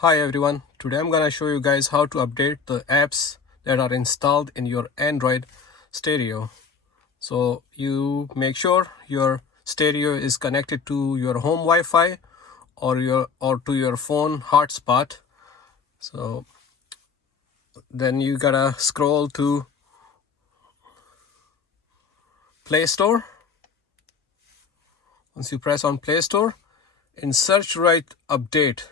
Hi everyone, today I'm gonna show you guys how to update the apps that are installed in your Android stereo. So you make sure your stereo is connected to your home Wi-Fi or to your phone hotspot. So then you gotta scroll to Play Store. Once you press on Play Store, in search write update.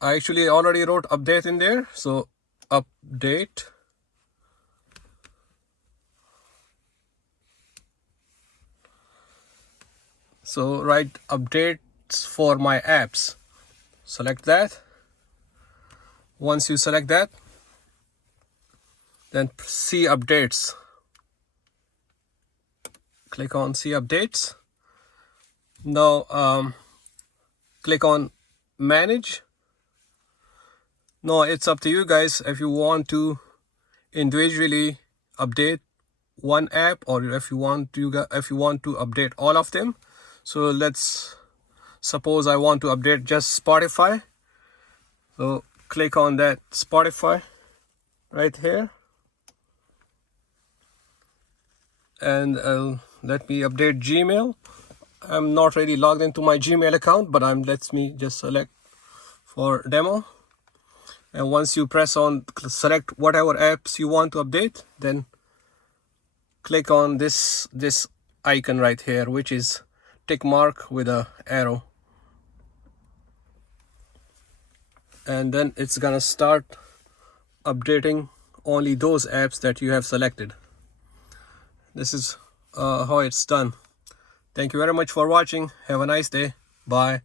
I actually already wrote update in there, so update. So write updates for my apps. Select that. Once you select that, then see updates. Click on see updates. Now click on manage. No, it's up to you guys if you want to individually update one app or if you want to update all of them. So let's suppose I want to update just Spotify. So click on that Spotify right here, and let me update Gmail. I'm not really logged into my Gmail account, but let me just select for demo. And once you press on select whatever apps you want to update, then click on this icon right here, which is tick mark with a arrow, and then it's gonna start updating only those apps that you have selected. This is how it's done. Thank you very much for watching. Have a nice day. Bye.